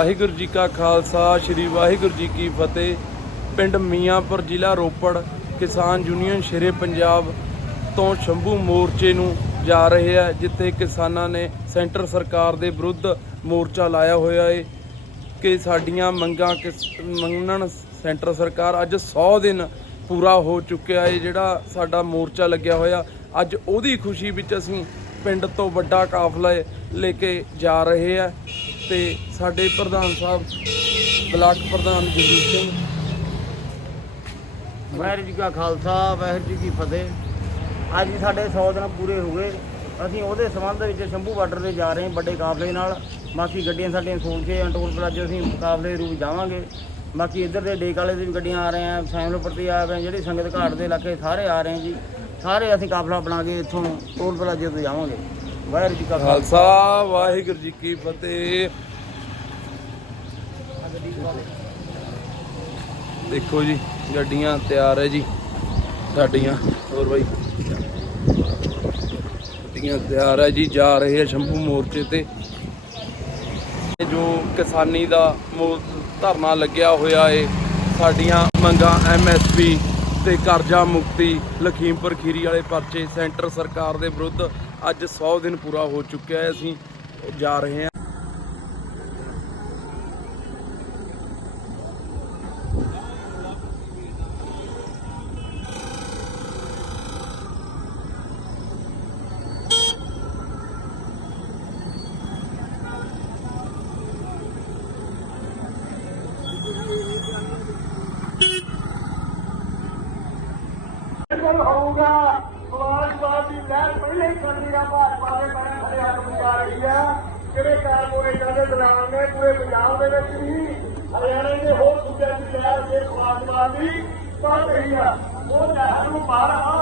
ਵਾਹਿਗੁਰੂ ਜੀ ਕਾ ਖਾਲਸਾ, ਸ੍ਰੀ ਵਾਹਿਗੁਰੂ ਜੀ ਕੀ ਫਤਿਹ। ਪਿੰਡ ਮੀਆਂਪੁਰ ਜ਼ਿਲ੍ਹਾ ਰੋਪੜ, ਕਿਸਾਨ ਯੂਨੀਅਨ ਸ਼ੇਰੇ ਪੰਜਾਬ ਤੋਂ ਸ਼ੰਭੂ ਮੋਰਚੇ ਨੂੰ ਜਾ ਰਹੇ ਆ, ਜਿੱਥੇ ਕਿਸਾਨਾਂ ਨੇ ਸੈਂਟਰ ਸਰਕਾਰ ਦੇ ਵਿਰੁੱਧ ਮੋਰਚਾ ਲਾਇਆ ਹੋਇਆ ਏ ਕਿ ਸਾਡੀਆਂ ਮੰਗਾਂ ਕਿਸ ਮੰਨਣ ਸੈਂਟਰ ਸਰਕਾਰ ਅੱਜ 100 ਦਿਨ ਪੂਰਾ ਹੋ ਚੁੱਕਿਆ ਏ, ਜਿਹੜਾ ਸਾਡਾ ਮੋਰਚਾ ਲੱਗਿਆ ਹੋਇਆ। ਅੱਜ ਉਹਦੀ ਖੁਸ਼ੀ ਵਿੱਚ ਅਸੀਂ ਪਿੰਡ ਤੋਂ ਵੱਡਾ ਕਾਫਲਾ ਲੈ ਕੇ ਜਾ ਰਹੇ ਆ। ਤੇ ਸਾਡੇ ਪ੍ਰਧਾਨ ਸਾਹਿਬ, ਬਲਾਕ ਪ੍ਰਧਾਨ ਜਗਦੀਪ ਸਿੰਘ। ਵਾਹਿਗੁਰੂ ਜੀ ਕਾ ਖਾਲਸਾ, ਵਾਹਿਗੁਰੂ ਜੀ ਕੀ ਫਤਿਹ। ਅੱਜ ਸਾਡੇ 100 ਦਿਨ ਪੂਰੇ ਹੋ ਗਏ। ਅਸੀਂ ਉਹਦੇ ਸੰਬੰਧ ਵਿੱਚ ਸ਼ੰਭੂ ਬਾਰਡਰ ਤੇ ਜਾ ਰਹੇ ਹਾਂ, ਵੱਡੇ ਕਾਫਲੇ ਨਾਲ। ਬਾਕੀ ਗੱਡੀਆਂ ਸਾਡੀਆਂ ਸੋਲ ਕੇ ਟੋਲ ਪਲਾਜ਼ੇ ਅਸੀਂ ਕਾਫਲੇ ਰੂਪ ਜਾਵਾਂਗੇ। ਬਾਕੀ ਇੱਧਰ ਦੇ ਡੇਕ ਵਾਲੇ ਦੇ ਵੀ ਗੱਡੀਆਂ ਆ ਰਹੇ ਆ ਫੈਮਿਲੀ ਪ੍ਰਤੀ ਆ ਰਹੇ ਆ ਜਿਹੜੀ ਸੰਗਤ ਘਾਟ ਦੇ ਇਲਾਕੇ ਸਾਰੇ ਆ ਰਹੇ ਆ ਜੀ। ਸਾਰੇ ਅਸੀਂ ਕਾਫਲਾ ਬਣਾ ਕੇ ਇੱਥੋਂ ਟੋਲ ਪਲਾਜ਼ੇ ਤੋਂ ਜਾਵਾਂਗੇ। ਵਾਹਿਗੁਰੂ ਜੀ ਕਾ ਖਾਲਸਾ। ਵਾਹਿਗੁਰੂ ਜੀ ਕੀ ਫਤਿਹ। ਦੇਖੋ ਜੀ, ਗੱਡੀਆਂ ਤਿਆਰ ਹੈ ਜੀ, ਸਾਡੀਆਂ। ਹੋਰ ਬਾਈ। ਗੱਡੀਆਂ ਤਿਆਰ ਹੈ ਜੀ, ਜਾ ਰਹੇ ਆ ਸ਼ੰਭੂ ਮੋਰਚੇ ਤੇ। ਜੋ ਕਿਸਾਨੀ ਦਾ ਮੋ- ਧਰਨਾ ਲੱਗਿਆ ਹੋਇਆ ਏ, ਸਾਡੀਆਂ ਮੰਗਾਂ ਐਮਐਸਪੀ ਤੇ ਕਰਜ਼ਾ ਮੁਕਤੀ, ਲਖੀਮਪੁਰ ਖੀਰੀ ਵਾਲੇ ਪਰਚੇ, ਸੈਂਟਰ ਸਰਕਾਰ ਦੇ ਵਿਰੁੱਧ ਅੱਜ 100 ਦਿਨ ਪੂਰਾ ਹੋ ਚੁੱਕਿਆ ਹੈ ਅਸੀਂ ਜਾ ਰਹੇ ਹਾਂ ਬਿਲਕੁਲ ਹੋਊਗਾ ਸਮਾਜਵਾਦ ਦੀ ਭਾਜਪਾ ਦੇ ਬੜੇ ਖੜੇ ਹੱਥ ਬਚਾ ਰਹੀ ਆ। ਜਿਹੜੇ ਕਾਰਪੋਰੇਟਾਂ ਦੇ ਦੌਰਾਨ ਨੇ ਪੂਰੇ ਪੰਜਾਬ ਦੇ ਵਿੱਚ ਵੀ। ਹਰਿਆਣੇ ਦੇ ਹੋਰ ਸੂਬਿਆਂ ਦੀ ਲਹਿਰ ਦੇ ਸਮਾਜਵਾਦ ਦੀ। ਵੱਧ ਰਹੀ ਆ, ਉਹ ਲਹਿਰ ਨੂੰ ਬਾਹਰ ਆ।